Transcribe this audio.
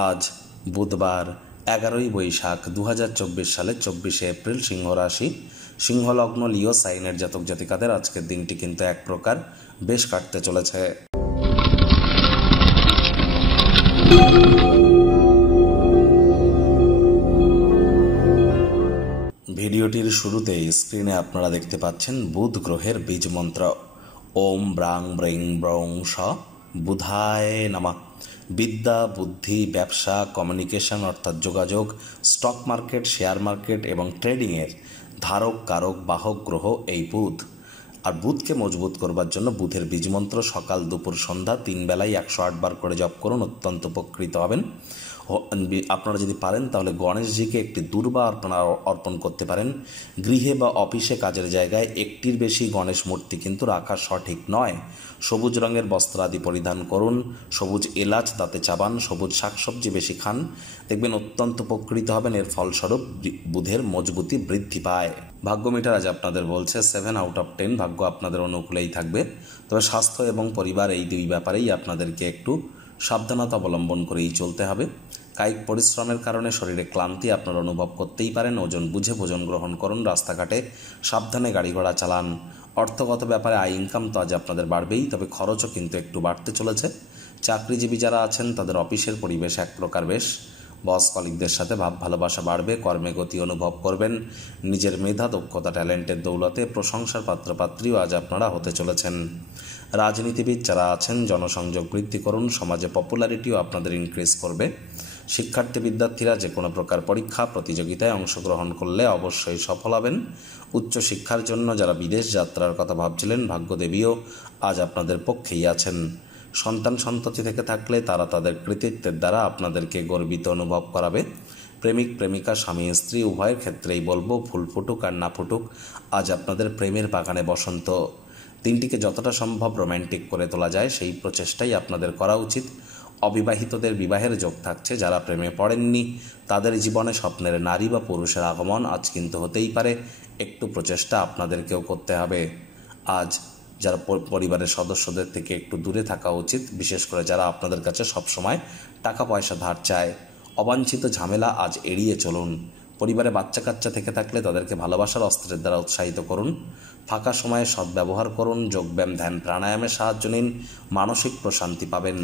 আজ বুধবার 11ই বৈশাখ 2024 সালের 24শে এপ্রিল, সিংহ রাশি, সিংহলগ্ন, লিও সাইনের জাতক জাতিকাদের আজকের দিনটি কিন্তু এক প্রকার বেশ কাটতে চলেছে। ভিডিওটির শুরুতেই স্ক্রিনে আপনারা দেখতে পাচ্ছেন বুধ গ্রহের বীজ মন্ত্র ওম ব্রাং ব্রিং ব্রং স বুধায় নমঃ। বিদ্যা, বুদ্ধি, ব্যবসা, কমিউনিকেশন অর্থাৎ যোগাযোগ, স্টক মার্কেট, শেয়ার মার্কেট এবং ট্রেডিংয়ের ধারক, কারক, বাহক গ্রহ এই বুধ। আর বুধকে মজবুত করবার জন্য বুধের বীজমন্ত্র সকাল, দুপুর, সন্ধ্যা 3 বেলায় 108 বার করে জপ করুন, অত্যন্ত উপকৃত হবেন। আপনারা যদি পারেন তাহলে গণেশজিকে একটি দূর্বা অর্পণ করতে পারেন। গৃহে বা অফিসে, কাজের জায়গায় একটির বেশি গণেশ মূর্তি কিন্তু রাখা সঠিক নয়। সবুজ রঙের বস্ত্র আদি পরিধান করুন, সবুজ এলাচ দাঁতে চাবান, সবুজ শাকসবজি বেশি খান, দেখবেন অত্যন্ত উপকৃত হবেন। এর ফলস্বরূপ বুধের মজবুতি বৃদ্ধি পায়। ভাগ্য মিটার আজ আপনাদের বলছে 7 আউট অফ 10, ভাগ্য আপনাদের অনুকূলেই থাকবে। তবে স্বাস্থ্য এবং পরিবার এই দুই ব্যাপারেই আপনাদেরকে একটু সাবধানতা অবলম্বন করেই চলতে হবে। কায়িক পরিশ্রমের কারণে শরীরে ক্লান্তি আপনারা অনুভব করতেই পারেন। ওজন বুঝে ভোজন গ্রহণ করুন, রাস্তাঘাটে সাবধানে গাড়ি ঘোড়া চালান। অর্থগত ব্যাপারে আয় ইনকাম তো আজ আপনাদের বাড়বেই, তবে খরচও কিন্তু একটু বাড়তে চলেছে। চাকরিজীবী যারা আছেন তাদের অফিসের পরিবেশ এক প্রকার বেশ। বস কলিগদের সাথে ভাব ভালোবাসা বাড়বে, কর্মে গতি অনুভব করবেন। নিজের মেধা, দক্ষতা, ট্যালেন্টের দৌলতে প্রশংসার পাত্রপাত্রীও আজ আপনারা হতে চলেছেন। রাজনীতিবিদ যারা আছেন জনসংযোগ বৃদ্ধি করুন, সমাজে পপুলারিটিও আপনাদের ইনক্রিজ করবে। শিক্ষার্থী বিদ্যার্থীরা যে কোনো প্রকার পরীক্ষা প্রতিযোগিতায় অংশগ্রহণ করলে অবশ্যই সফল হবেন। উচ্চশিক্ষার জন্য যারা বিদেশ যাত্রার কথা ভাবছিলেন, ভাগ্যদেবীও আজ আপনাদের পক্ষেই আছেন। সন্তান সন্ততি থেকে থাকলে তারা তাদের কৃতিত্বের দ্বারা আপনাদেরকে গর্বিত অনুভব করাবে। প্রেমিক প্রেমিকা, স্বামী স্ত্রী উভয়ের ক্ষেত্রেই বলবো, ফুল ফুটুক আর না ফুটুক, আজ আপনাদের প্রেমের বাগানে বসন্ত। দিনটিকে যতটা সম্ভব রোম্যান্টিক করে তোলা যায় সেই প্রচেষ্টাই আপনাদের করা উচিত। অবিবাহিতদের বিবাহের যোগ থাকছে। যারা প্রেমে পড়েননি তাদের জীবনে স্বপ্নের নারী বা পুরুষের আগমন আজ কিন্তু হতেই পারে। একটু প্রচেষ্টা আপনাদেরকেও করতে হবে। আজ যারা পরিবারের সদস্যদের থেকে একটু দূরে থাকা উচিত, বিশেষ করে যারা আপনাদের কাছে সবসময় টাকা পয়সা ধার চায়। অবাঞ্ছিত ঝামেলা আজ এড়িয়ে চলুন। পরিবারে বাচ্চা কাচ্চা থেকে থাকলে তাদেরকে ভালোবাসার অস্ত্রের দ্বারা উৎসাহিত করুন। ফাঁকা সময়ে সদ্ব্যবহার করুন। যোগব্যায়াম, ধ্যান, প্রাণায়ামের সাহায্য নিন, মানসিক প্রশান্তি পাবেন।